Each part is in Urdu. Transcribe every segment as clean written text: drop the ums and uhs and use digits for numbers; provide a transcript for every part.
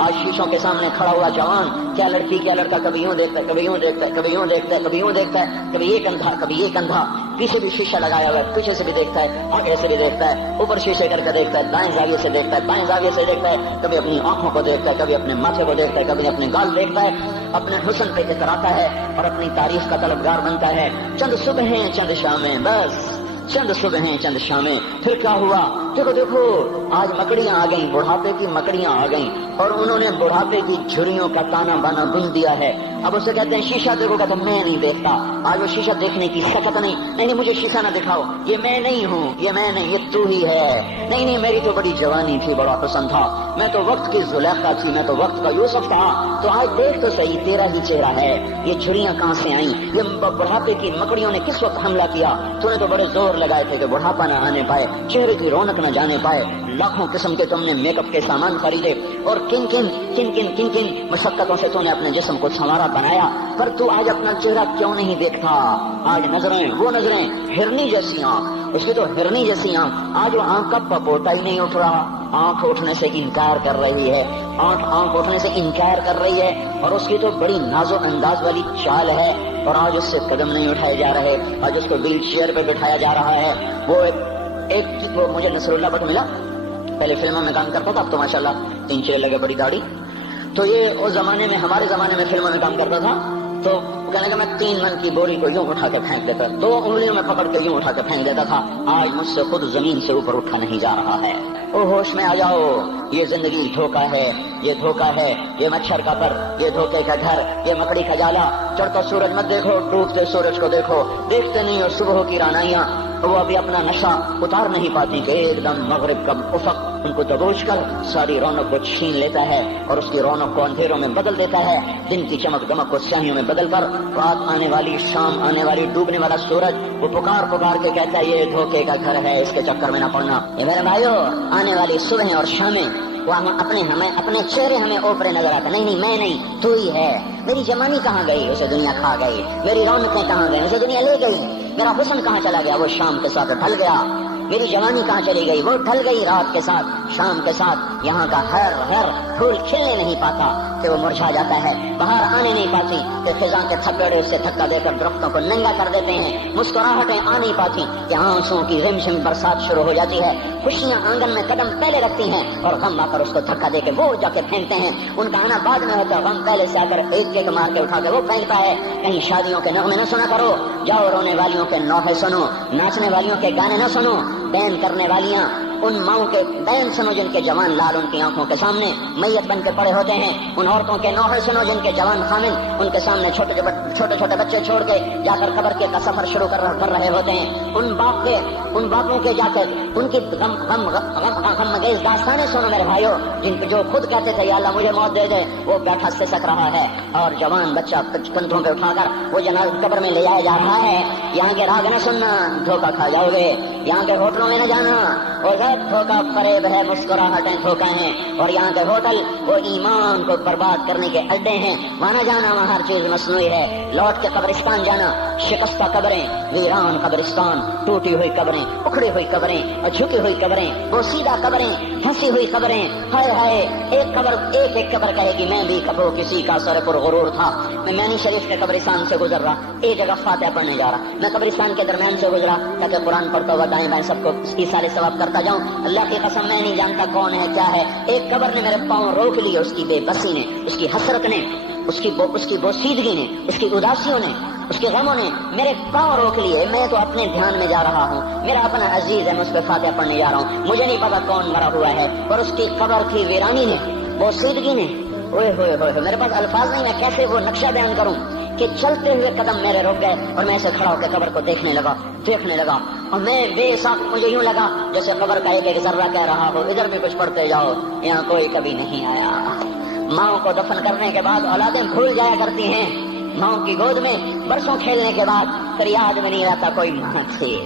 آج شیشوں کے سامنے کھڑا ہوا جوان کیا لڑکی کیا لڑکا کبھی یوں دیکھتا ہے کبھی یوں دیکھتا ہے کبھی یوں دیکھتا ہے کبھی یوں دیکھتا ہے، کبھی یہ کندھا کبھی یہ کندھا، پیچھے بھی شیشہ لگایا ہوا ہے، پیچھے سے بھی دیکھتا ہے، آگے سے بھی دیکھتا ہے، اوپر شیشے کر کے دیکھتا ہے، دائیں زاویے سے دیکھتا ہے، بائیں زاویے سے دیکھتا ہے، کبھی اپنی آنکھوں کو دیکھتا ہے، کبھی اپنے ماتھے کو دیکھتا ہے، کبھی اپنے گال دیکھتا ہے، اپنے حسن پہ اتراتا ہے اور اپنی تعریف کا طلبگار بنتا ہے۔ چند صبحیں چند شامیں، بس چند صبحیں چند شامیں، پھر کیا ہوا؟ دیکھو دیکھو آج مکڑیاں آ گئیں، بڑھاپے کی مکڑیاں آ گئیں اور انہوں نے بڑھاپے کی جھریوں کا تانا بانا بن دیا ہے۔ اب اسے کہتے ہیں شیشہ دیکھو گا تو میں نہیں دیکھتا، آج وہ شیشہ دیکھنے کی سکت نہیں مجھے شیشہ نہ دکھاؤ، یہ میں نہیں ہوں، یہ میں نہیں، یہ تو ہی ہے، نہیں میری تو بڑی جوانی تھی، بڑا حسن تھا، میں تو وقت کی زلیخا تھی، میں تو وقت کا یوسف تھا، تو آج دیکھ تو صحیح تیرا ہی چہرہ ہے، یہ جھریاں کہاں سے آئیں؟ یہ بڑھاپے کی مکڑیوں نے کس وقت حملہ کیا؟ تو نے تو بڑے زور لگائے تھے کہ بڑھاپا نہ آنے پائے، چہرے کی رونق نہ جانے پائے، لاکھوں قسم کے تم نے میک اپ کے سامان خریدے اور کن کن مشقتوں سے تم نے اپنے جسم کو سنوارا بنایا، پر تو آج اپنا چہرہ کیوں نہیں دیکھتا؟ آج نظریں وہ نظریں ہرنی جیسی آنکھ، اس کی تو ہرنی جیسی آنکھ، آج وہ آنکھ کا پپوٹا ہی نہیں اٹھ رہا، آنکھ اٹھنے سے انکار کر رہی ہے، آنکھ اٹھنے سے انکار کر رہی ہے، اور اس کی تو بڑی ناز و انداز والی چال ہے، اور آج اس سے قدم نہیں اٹھائے جا رہے، آج اس کو ویل چیئر پہ بٹھایا جا رہا ہے۔ وہ مجھے نصر اللہ بٹ ملا، پہلے فلموں میں کام کرتا تھا، اب تو ماشاءاللہ 3 لگے بڑی داڑھی، تو یہ اس زمانے میں ہمارے زمانے میں فلموں میں کام کرتا تھا، تو کہنے کہ میں 3 من کی بوری کو یوں اٹھا کے پھینک دیتا، 2 انگلیوں میں پکڑ کے یوں اٹھا کے پھینک دیتا تھا، آج مجھ سے خود زمین سے اوپر اٹھا نہیں جا رہا ہے۔ او ہوش میں آ جاؤ، یہ زندگی دھوکہ ہے، یہ دھوکہ ہے، یہ مچھر کا پر، یہ دھوکے کا گھر، یہ مکڑی کا جالا، چڑھتا سورج مت دیکھو، ڈوبتے سورج کو دیکھو، دیکھتے نہیں ہو صبح کی رانائیاں، وہ ابھی اپنا نشہ اتار نہیں پاتی کہ ایک دم مغرب کا افق ان کو دبوچ کر ساری رونق کو چھین لیتا ہے اور اس کی رونق کو اندھیروں میں بدل دیتا ہے، دن کی چمک دمک کو سیاہیوں میں بدل کر رات آنے والی، شام آنے والی، ڈوبنے والا سورج وہ پکار کے کہتا ہے یہ دھوکے کا گھر ہے، اس کے چکر میں نہ پڑنا۔ یہ میرے بھائیو، آنے والی صبح اور شامیں وہ اپنے چہرے ہمیں اوپرے نظر آتے، نہیں میں نہیں، تو ہی ہے۔ میری جوانی کہاں گئی؟ اسے دنیا کھا گئی۔ میری رونقیں کہاں گئی؟ اسے دنیا لے گئی۔ میرا حسن کہاں چلا گیا؟ وہ شام کے ساتھ ڈھل گیا۔ میری جوانی کہاں چلی گئی؟ وہ ڈھل گئی رات کے ساتھ، شام کے ساتھ۔ یہاں کا ہر پھول کھلنے نہیں پاتا کہ وہ مرجھا جاتا ہے، باہر آنے نہیں پاتی کہ خزاں کے تھپیڑے سے دھکا دے کر درختوں کو ننگا کر دیتے ہیں، مسکراہٹیں آ نہیں پاتی کہ آنسوں کی رمجم برسات شروع ہو جاتی ہے، خوشیاں آنگن میں قدم پہلے رکھتی ہیں اور غم آ کر اس کو دھکا دے کے وہ جا کے پھینکتے ہیں۔ ان کا آنا بعد میں ہوتا ہے، غم پہلے سے آ کر ایک مار کے اٹھا کے وہ پھینکتا ہے۔ کہیں شادیوں کے نغمے نہ سنا کرو، جاؤ رونے والیوں کے نوحے سنو، ناچنے والیوں کے گانے نہ سنو، بین کرنے والیاں ان ماؤں کے بین سنو جن کے جوان لال ان کی آنکھوں کے سامنے میت بن کے پڑے ہوتے ہیں، ان عورتوں کے نوحے سنو جن کے جوان خامن ان کے سامنے چھوٹے چھوٹے بچے چھوڑ کے جا کر قبر کے سفر شروع کر رہے ہوتے ہیں، ان باپوں کے جا کر ان کی غمگیز داستانیں سنو میرے بھائیو، جن کے جو خود کہتے تھے یا اللہ مجھے موت دے دے، وہ بیٹھا سسک رہا ہے اور جوان بچہ کندھوں پہ اٹھا کر وہ جنازہ قبر میں لے جایا جا رہا ہے۔ یہاں کے راگ نہ سننا، دھوکہ کھا جاؤ گے، یہاں کے ہوٹلوں میں نہ جانا، اور دھوکہ فریب ہے، مسکراہٹیں دھوکہ ہیں، اور یہاں کے ہوٹل وہ ایمان کو برباد کرنے کے اڈے ہیں، وہاں نہ جانا، وہاں ہر چیز مصنوعی ہے۔ لوٹ کے قبرستان جانا، شکستہ قبریں، ویران قبرستان، ٹوٹی ہوئی قبریں، اکھڑی ہوئی قبریں، اور جھکی ہوئی قبریں، بوسیدہ قبریں، پھنسی ہوئی قبریں، ہائے ہائے، ایک قبر کہے گی میں بھی کبھی کسی کا سر پر غرور تھا۔ میں مینی شریف کے قبرستان سے گزر رہا، ایک جگہ فاتحہ پڑھنے جا رہا، میں قبرستان کے درمیان سے گزرا تاکہ قرآن پڑھتا ہوا دائیں بائیں سب کو ایسال ثواب کرتا جاؤں۔ اللہ کی قسم میں نہیں جانتا کون ہے کیا ہے، ایک قبر نے میرے پاؤں روک لیے، اس کی بے بسی نے، اس کی حسرت نے، اس کی بوسیدگی نے، اس کی اداسیوں نے، اس کے غموں نے میرے پاؤں روک لیے۔ میں تو اپنے دھیان میں جا رہا ہوں، میرا اپنا عزیز ہے، میں اس پہ فاتحہ پڑھنے جا رہا ہوں، مجھے نہیں پتا کون مرا ہوا ہے، اور اس کی قبر کی ویرانی نے، بوسیدگی نے، اوئے ہوئے ہوئے، میرے پاس الفاظ نہیں، میں کیسے وہ نقشہ بیان کروں کہ چلتے ہوئے قدم میرے رک گئے اور میں ایسے کھڑا ہو کے قبر کو دیکھنے لگا اور میں بے ساکھ، مجھے یوں لگا جیسے قبر کا ایک ذرہ کہہ رہا ہو ادھر بھی کچھ پڑھتے جاؤ، یہاں کوئی کبھی نہیں آیا۔ ماؤں کو دفن کرنے کے بعد اولادیں بھول جایا کرتی ہیں، ماؤں کی گود میں برسوں کھیلنے کے بعد پھر یاد میں نہیں رہتا کوئی ماں تھی،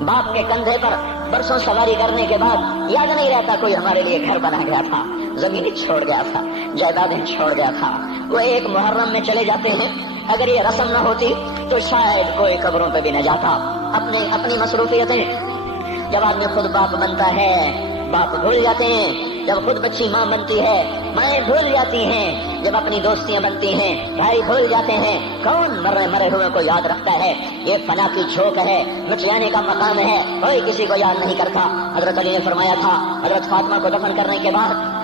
باپ کے کندھے پر برسوں سواری کرنے کے بعد یاد نہیں رہتا کوئی ہمارے لیے گھر بنا گیا تھا، زمین چھوڑ گیا تھا، جائیدادیں چھوڑ گیا تھا۔ وہ ایک محرم میں چلے جاتے ہیں، اگر یہ رسم نہ ہوتی تو شاید کوئی قبروں پہ بھی نہ جاتا۔ اپنی مصروفیتیں، جب آدمی خود باپ بنتا ہے، باپ بھول جاتے ہیں جب خود بچی ماں بنتی ہے مائیں بھول جاتی ہیں، جب اپنی دوستیاں بنتی ہیں بھائی بھول جاتے ہیں، کون مرے ہوئے کو یاد رکھتا ہے؟ یہ فنا کی جھوک ہے، مٹ جانے کا مقام ہے، کوئی کسی کو یاد نہیں کرتا۔ حضرت علی نے فرمایا تھا حضرت فاطمہ کو دفن کرنے کے بعد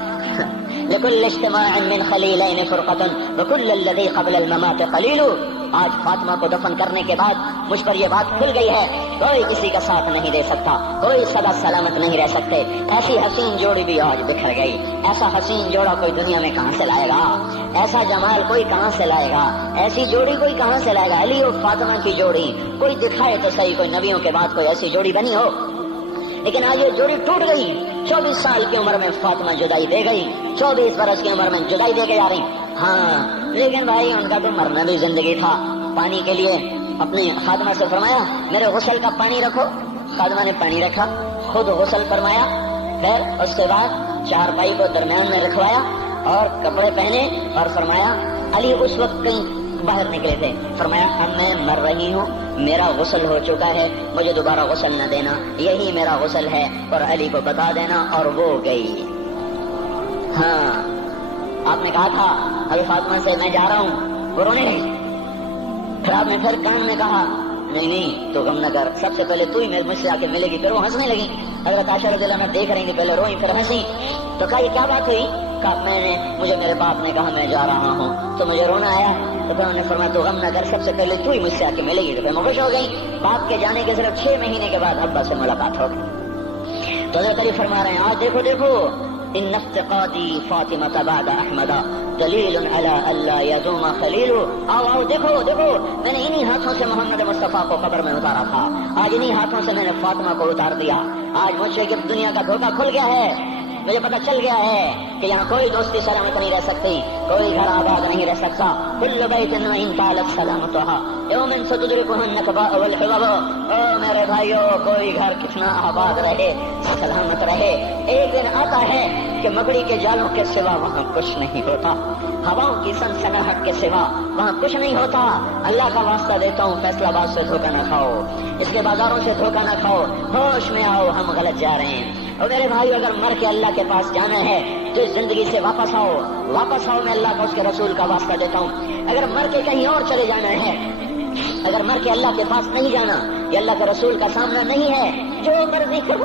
لكل اجتماع من خليلين فرقة وكل الذي قبل الممات قليل۔ آج فاطمہ کو دفن کرنے کے بعد مجھ پر یہ بات کھل گئی ہے، کوئی کسی کا ساتھ نہیں دے سکتا، کوئی سدا سلامت نہیں رہ سکتے۔ ایسی حسین جوڑی بھی آج بکھر گئی، ایسا حسین جوڑا کوئی دنیا میں کہاں سے لائے گا؟ ایسا جمال کوئی کہاں سے لائے گا؟ ایسی جوڑی کوئی کہاں سے لائے گا؟ علی اور فاطمہ کی جوڑی کوئی دکھائے تو صحیح، کوئی نبیوں کے بعد کوئی ایسی جوڑی بنی ہو؟ لیکن آج یہ جوڑی ٹوٹ گئی۔ 24 سال کی عمر میں فاطمہ جدائی دے گئی، 24 برس کی عمر میں جدائی دے کے جا رہی۔ ہاں لیکن بھائی ان کا تو مرنا بھی زندگی تھا۔ پانی کے لیے اپنی خادمہ سے فرمایا میرے غسل کا پانی رکھو، خادمہ نے پانی رکھا، خود غسل فرمایا، پھر اس کے بعد چارپائی کو درمیان میں رکھوایا اور کپڑے پہنے اور فرمایا علی اس وقت کہیں باہر نکلے تھے، فرمایا اب میں مر رہی ہوں، میرا غسل ہو چکا ہے، مجھے دوبارہ غسل نہ دینا، یہی میرا غسل ہے اور علی کو بتا دینا، اور وہ گئی۔ ہاں آپ نے کہا تھا ابھی فاطمہ سے میں جا رہا ہوں، وہ رونے لگی، پھر آپ نے پھر کان میں کہا نہیں تو غم نہ کر، سب سے پہلے تو ہی مجھ سے آ کے ملے گی، پھر وہ ہنسنے لگی۔ حضرت عائشہ رضی اللہ عنہا دیکھ رہی تھی، پہلے روئی پھر ہنسی، تو کہا یہ کیا بات ہوئی؟ کہا مجھے میرے باپ نے کہا میں جا رہا ہوں تو مجھے رونا آیا، تو پھر انہوں نے فرمایا تو غم نہ کر، سب سے پہلے تو ہی مجھ سے آ کے ملے گی، تو پھر میں خوش ہو گئی۔ باپ کے جانے کے صرف 6 مہینے کے بعد ابا سے ملاقات ہو گئی۔ تو حضرت علی فرما رہے ہیں آج دیکھو دیکھو ان افتقادی فاطمہ بعد احمد دلیل علی اللہ یدوم خلیل۔ آؤ دیکھو دیکھو میں نے انہی ہاتھوں سے محمد مصطفیٰ کو قبر میں اتارا تھا، آج انہی ہاتھوں سے میں نے فاطمہ کو اتار دیا۔ آج مجھ سے دنیا کا دھوکہ کھل گیا ہے، مجھے پتہ چل گیا ہے کہ یہاں کوئی دوستی سلامت نہیں رہ سکتی، کوئی گھر آباد نہیں رہ سکتا۔ کل بیت وان طالت سلامتها یوم ستدرکہ النکباء والحباب۔ او میرے بھائیو، کوئی گھر کتنا آباد رہے، سلامت رہے، ایک دن آتا ہے کہ مکڑی کے جالوں کے سوا وہاں کچھ نہیں ہوتا، ہواؤں کی سنسناہٹ کے سوا وہاں کچھ نہیں ہوتا۔ اللہ کا واسطہ دیتا ہوں فیصلہ آباد سے دھوکہ نہ کھاؤ، اس کے بازاروں سے دھوکہ نہ کھاؤ، ہوش میں آؤ، ہم غلط جا رہے ہیں۔ اور میرے بھائی اگر مر کے اللہ کے پاس جانا ہے تو اس زندگی سے واپس آؤ، واپس آؤ، میں اللہ کا اس کے رسول کا واسطہ دیتا ہوں۔ اگر مر کے کہیں اور چلے جانا ہے، اگر مر کے اللہ کے پاس نہیں جانا، یہ اللہ کے رسول کا سامنا نہیں ہے، جو مرضی کرو،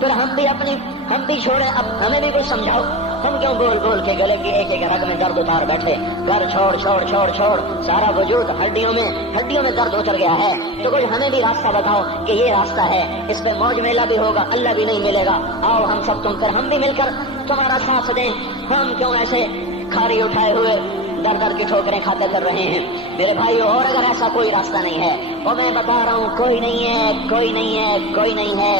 پھر ہم بھی چھوڑیں، اب ہمیں بھی کچھ سمجھاؤ، ہم کیوں بول بول کے گلے کی ایک ایک رگ میں درد اتار بیٹھے؟ گھر چھوڑ چھوڑ چھوڑ چھوڑ، سارا وجود ہڈیوں میں درد اتر گیا ہے، تو کوئی ہمیں بھی راستہ بتاؤ کہ یہ راستہ ہے، اس پہ موج میلہ بھی ہوگا، اللہ بھی نہیں ملے گا۔ آؤ ہم سب تم کر، ہم بھی مل کر تمہارا ساتھ دیں، ہم کیوں ایسے کھاری اٹھائے ہوئے در در کی ٹھوکریں کھاتے کر رہے ہیں؟ میرے بھائیو، اور اگر ایسا کوئی راستہ نہیں ہے، اور میں بتا رہا ہوں کوئی نہیں ہے، کوئی نہیں ہے، کوئی نہیں ہے،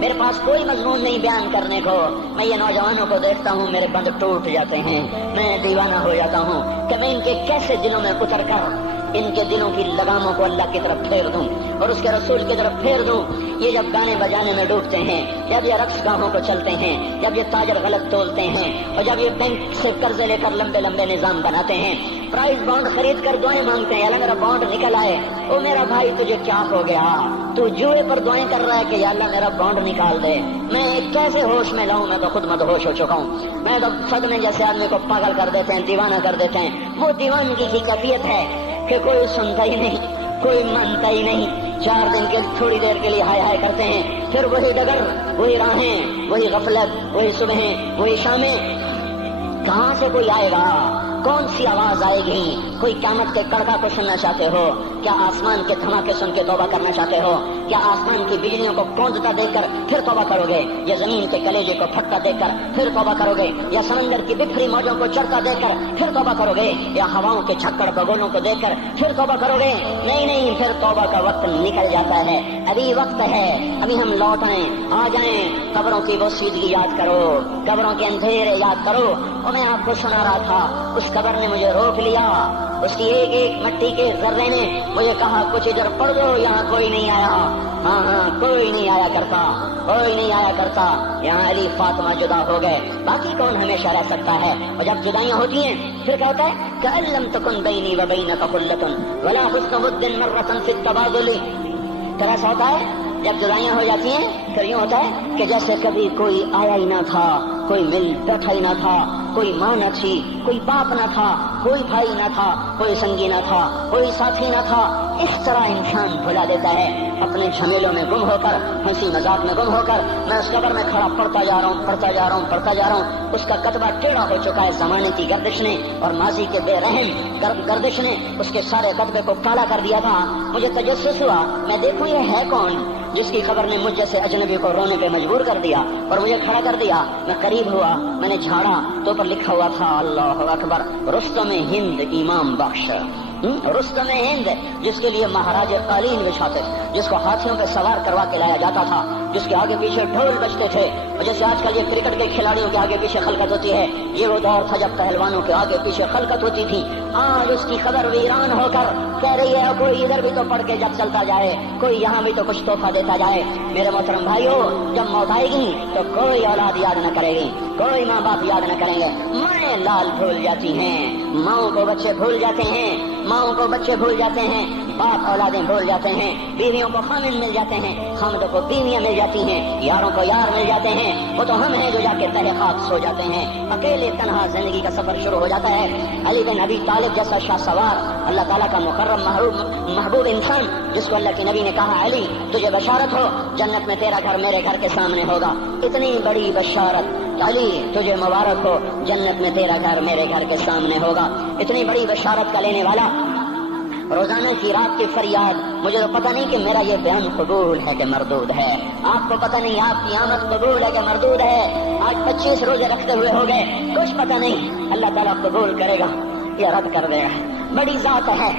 میرے پاس کوئی مضمون نہیں بیان کرنے کو۔ میں یہ نوجوانوں کو دیکھتا ہوں، میرے بند ٹوٹ جاتے ہیں، میں دیوانہ ہو جاتا ہوں کہ میں ان کے کیسے دلوں میں اتر کر ان کے دلوں کی لگاموں کو اللہ کی طرف پھیر دوں اور اس کے رسول کی طرف پھیر دوں۔ یہ جب گانے بجانے میں ڈوبتے ہیں، جب یہ رقص گاہوں کو چلتے ہیں، جب یہ تاجر غلط تولتے ہیں، اور جب یہ بینک سے قرضے لے کر لمبے لمبے نظام بناتے ہیں، پرائز بانڈ خرید کر دعائیں مانگتے ہیں، اللہ میرا بانڈ نکل آئے۔ او میرا بھائی، تجھے کیا ہو گیا؟ تو جوئے پر دعائیں کر رہا ہے کہ یا اللہ میرا بانڈ نکال دے۔ میں کیسے ہوش میں لاؤں؟ میں تو خود مدہوش ہو چکا ہوں۔ میں تو صدمے جیسے آدمی کو پاگل کر دیتے ہیں، دیوانہ کر دیتے ہیں۔ وہ دیوانگی کی کیفیت ہے کہ کوئی سنتا ہی نہیں، کوئی مانتا ہی نہیں، 4 دن کے تھوڑی دیر کے لیے ہائے ہائے کرتے ہیں، پھر وہی ڈگر، وہی راہیں، وہی غفلت، وہی صبحیں، وہی شامیں۔ کہاں سے کوئی آئے گا؟ کون سی آواز آئے گی؟ کوئی قیامت کے کڑکا کو سننا چاہتے ہو؟ کیا آسمان کے دھماکے سن کے توبہ کرنا چاہتے ہو؟ کیا آسمان کی بجلیوں کو گونجتا دیکھ کر پھر توبہ کرو گے؟ یا زمین کے کلیجے کو پھٹتا دیکھ کر پھر توبہ کرو گے؟ یا سمندر کی بکھری موجوں کو چڑھتا دیکھ کر پھر توبہ کرو گے؟ یا ہواؤں کے چھکڑ بگولوں کو دیکھ کر پھر توبہ کرو گے؟ نہیں، پھر توبہ کا وقت نکل جاتا ہے، ابھی وقت ہے، ابھی ہم لوٹ آئیں، آ جائیں۔ قبروں کی وہ سیدگی یاد کرو، قبروں کے اندھیرے یاد کرو۔ اور میں آپ کو سنا رہا تھا، اس قبر نے مجھے روک لیا، اس کی ایک ایک مٹی کے ذرے نے مجھے کہا کچھ ادھر پڑھ دو، یہاں کوئی نہیں آیا۔ ہاں، کوئی نہیں آیا کرتا، کوئی نہیں آیا کرتا۔ یہاں علی فاطمہ جدا ہو گئے، باقی کون ہمیشہ رہ سکتا ہے؟ اور جب جدائیاں ہوتی ہیں پھر کیا ہوتا ہے؟ کہ لم تکن بینی و بینک خلۃ ولا حسن ود مرۃ فی التبادل۔ پھر ایسا ہوتا ہے جب جدائیاں ہو جاتی ہیں، پھر یوں ہوتا ہے کہ جیسے کبھی کوئی آیا ہی نہ تھا، کوئی مل بیٹھا ہی نہ تھا، کوئی ماں نہ تھی، کوئی باپ نہ تھا، کوئی بھائی نہ تھا، کوئی سنگی نہ تھا، کوئی ساتھی نہ تھا۔ اس طرح انسان بھلا دیتا ہے اپنے جھمیلوں میں گم ہو کر، ہنسی مذاق میں گم ہو کر۔ میں اس قبر میں کھڑا پڑھتا جا رہا ہوں، پڑھتا جا ررہا ہوں، پڑھتا جا رہا ہوں۔ اس کا کتبہ ٹیڑھا ہو چکا ہے زمانے کی گردش نے اور ماضی کے بے رحم گردش نے اس کے سارے کتبے کو کالا کر دیا تھا۔ مجھے تجسس ہوا، میں دیکھوں یہ ہے کون جس کی خبر نے مجھ جیسے اجنبی کو رونے پہ مجبور کر دیا اور مجھے کھڑا کر دیا۔ میں قریب ہوا، میں نے جھاڑا تو پر لکھا ہوا تھا اللہ اکبر، رستم ہند امام بخش۔ رستم ہند، جس کے لیے مہاراج قالین بچھاتے، جس کو ہاتھیوں پہ سوار کروا کے لایا جاتا تھا، جس کے آگے پیچھے ڈھول بجتے تھے، اور جیسے آج کل یہ کرکٹ کے کھلاڑیوں کے آگے پیچھے خلقت ہوتی ہے، یہ وہ دور تھا جب پہلوانوں کے آگے پیچھے خلقت ہوتی تھی۔ آج اس کی خبر ویران ہو کر کہہ رہی ہے کوئی ادھر بھی تو پڑھ کے جب چلتا جائے، کوئی یہاں بھی تو کچھ تحفہ دیتا جائے۔ میرے محترم بھائیو، جب موت آئے گی تو کوئی اولاد یاد نہ کرے گی، کوئی ماں باپ یاد نہ کریں گے۔ مائیں لال بھول جاتی ہیں، ماؤں کو بچے بھول جاتے ہیں، ماؤں کو بچے بھول جاتے ہیں، باپ اولادیں بھول جاتے ہیں، بیویوں کو خامن مل جاتے ہیں، خامدوں کو بیویاں مل جاتی ہیں، یاروں کو یار مل جاتے ہیں۔ وہ تو ہم ہیں جو جا کے تہہ خاک سو جاتے ہیں، اکیلے تنہا زندگی کا سفر شروع ہو جاتا ہے۔ علی بن ابی طالب جیسا شاہ سوار، اللہ تعالیٰ کا مکرم محبوب انسان، جس کو اللہ کے نبی نے کہا علی تجھے بشارت ہو، جنت میں تیرا گھر میرے گھر کے سامنے ہوگا۔ اتنی بڑی بشارت، علی تجھے مبارک ہو، جنت میں تیرا گھر میرے گھر کے سامنے ہوگا۔ اتنی بڑی بشارت کا لینے والا، روزانہ کی رات کی فریاد، مجھے تو پتہ نہیں کہ میرا یہ بیان قبول ہے کہ مردود ہے، آپ کو پتہ نہیں آپ کی آمد قبول ہے کہ مردود ہے۔ آج 25 روزے رکھتے ہوئے ہو گئے، کچھ پتہ نہیں اللہ تعالیٰ قبول کرے گا یا رد کر دے گا۔ بڑی ذات ہے،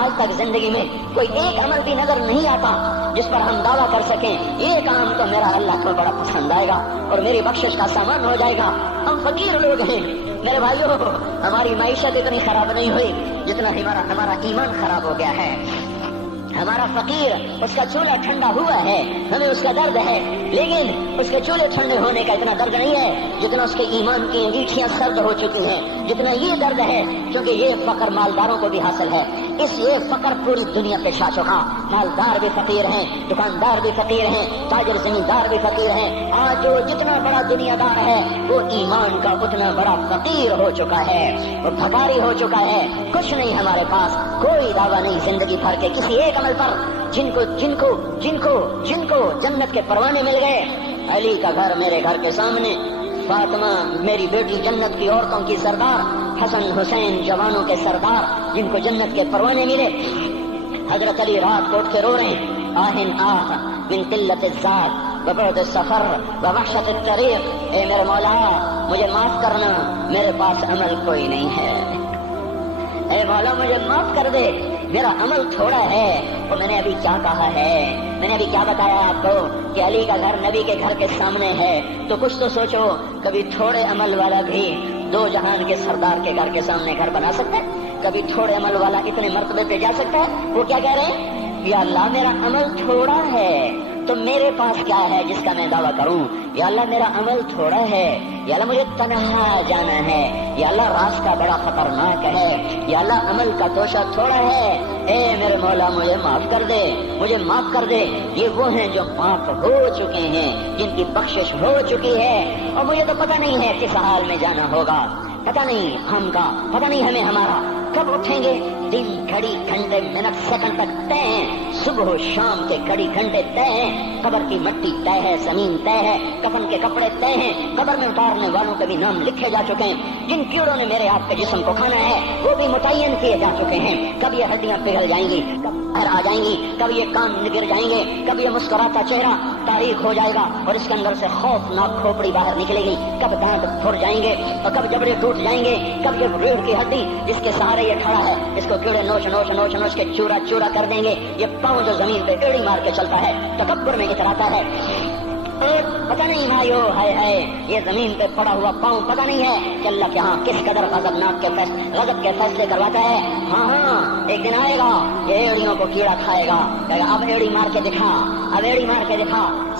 آج تک زندگی میں کوئی ایک عمل بھی نظر نہیں آتا جس پر ہم دعویٰ کر سکیں یہ کام تو میرا اللہ کو بڑا پسند آئے گا اور میری بخشش کا سامان ہو جائے گا۔ ہم فقیر لوگ ہیں میرے بھائیوں، ہماری معیشت اتنی خراب نہیں ہوئی جتنا ہمارا ایمان خراب ہو گیا ہے۔ ہمارا فقیر، اس کا چولہا ٹھنڈا ہوا ہے، ہمیں اس کا درد ہے، لیکن اس کے چولہے ٹھنڈے ہونے کا اتنا درد نہیں ہے جتنا اس کے ایمان کی انگیٹھیاں سرد ہو چکی ہیں، جتنا یہ درد ہے، کیونکہ یہ فقر مالداروں کو بھی حاصل ہے۔ یہ فقر پوری دنیا پہ چھا چکا، مالدار بھی فقیر ہیں، دکاندار بھی فقیر ہیں، تاجر زمیندار بھی فقیر ہیں۔ آج جو جتنا بڑا دنیا دار ہے وہ ایمان کا اتنا بڑا فقیر ہو چکا ہے، وہ بھکاری ہو چکا ہے۔ کچھ نہیں ہمارے پاس، کوئی دعویٰ نہیں زندگی بھر کے کسی ایک عمل پر جن کو جنت کے پروانے مل گئے۔ علی کا گھر میرے گھر کے سامنے، فاطمہ میری بیٹی جنت کی عورتوں کی سردار، حسن حسین جوانوں کے سردار جن کو جنت کے پروانے ملے۔ حضرت علی رات کو اٹھ کے رو رہے ہیں، آہن آہ من قلت الذات وبعد السفر ووحشت الطریق، اے میرے مولا مجھے معاف کرنا، میرے پاس عمل کوئی نہیں ہے، اے مولا مجھے معاف کر دے، میرا عمل تھوڑا ہے۔ اور میں نے ابھی کیا کہا ہے، میں نے ابھی کیا بتایا آپ کو کہ علی کا گھر نبی کے گھر کے سامنے ہے، تو کچھ تو سوچو، کبھی تھوڑے عمل والا بھی دو جہان کے سردار کے گھر کے سامنے گھر بنا سکتا ہے؟ کبھی تھوڑے عمل والا اتنے مرتبے پہ جا سکتا ہے؟ وہ کیا کہہ رہے ہیں؟ یا اللہ میرا عمل تھوڑا ہے تو میرے پاس کیا ہے جس کا میں دعویٰ کروں؟ یا اللہ میرا عمل تھوڑا ہے، یا اللہ مجھے تنہا جانا ہے، یا اللہ راستہ بڑا خطرناک ہے، یا اللہ عمل کا توشہ تھوڑا ہے، اے میرے مولا مجھے معاف کر دے، مجھے معاف کر دے۔ یہ وہ ہیں جو معاف ہو چکے ہیں، جن کی بخشش ہو چکی ہے، اور مجھے تو پتہ نہیں ہے کس حال میں جانا ہوگا، پتہ نہیں ہم کا، پتہ نہیں ہمیں ہمارا کب اٹھیں گے۔ دن گھڑی گھنٹے منٹ سیکنڈ تک طے ہیں، صبح و شام کے گھڑی گھنٹے طے ہیں، قبر کی مٹی طے ہے، زمین طے ہے، کفن کے کپڑے طے ہیں، قبر میں اتارنے والوں کے بھی نام لکھے جا چکے ہیں، جن کیڑوں نے میرے آپ کے جسم کو کھانا ہے وہ بھی متعین کیے جا چکے ہیں۔ کب یہ ہڈیاں پگھل جائیں گی، کب باہر آ جائیں گی، کب یہ کان گر جائیں گے، کب یہ مسکراتا چہرہ تاریخ ہو جائے گا اور اس کے اندر سے خوفناک کھوپڑی باہر نکلے گی، کب دانت پھر جائیں گے اور کب جبڑے ٹوٹ جائیں گے، کب یہ ریڑھ کی ہڈی جس کے سہارے یہ کھڑا ہے اس کو کیڑے نوچ نوچ نوچ نوچ کے چورا چورا کر دیں گے، یہ پاؤں جو زمین پہ ایڑی مار کے چلتا ہے تکبر میں اتراتا ہے، اور پتہ نہیں بھائیو ہے یہ زمین پہ پڑا ہوا پاؤں پتہ نہیں ہے کہ اللہ کے ہاں کس قدر غضب کے فیصلے کرواتا ہے۔ ہاں ایک دن آئے گا یہ ایڑیوں کو کیڑا کھائے گا، اب ایڑی مار کے دکھا، اب ایڑی مار کے دکھا،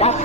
10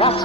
10